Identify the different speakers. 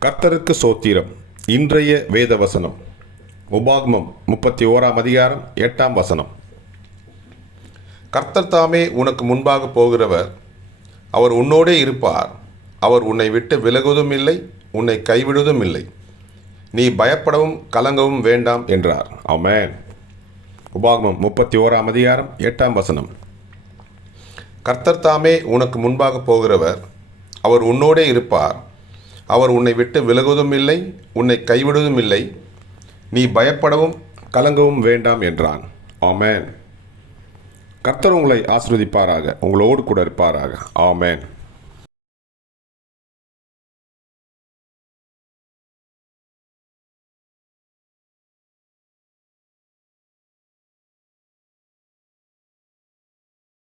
Speaker 1: கர்த்தருக்கு சோத்திரம். இன்றைய வேத வசனம் உபாகமம் முப்பத்தி ஓராம் அதிகாரம் எட்டாம் வசனம். கர்த்தர் தாமே உனக்கு முன்பாக போகிறவர். அவர் உன்னோடே இருப்பார். அவர் உன்னை விட்டு விலகுவதும் இல்லை உன்னை கைவிடுவதும் இல்லை. நீ பயப்படவும் கலங்கவும் வேண்டாம் என்றார். ஆமென். உபாகமம் முப்பத்தி ஓராம் அதிகாரம் எட்டாம் வசனம். கர்த்தர் தாமே உனக்கு முன்பாக போகிறவர். அவர் உன்னோடே இருப்பார். அவர் உன்னை விட்டு விலகுவதும் இல்லை உன்னை கைவிடுவதும் இல்லை. நீ பயப்படவும் கலங்கவும் வேண்டாம் என்றான். ஆமேன். கர்த்தர் உங்களை ஆசிர்வதிப்பாராக உங்களோடு கூட இருப்பாராக. ஆமேன்.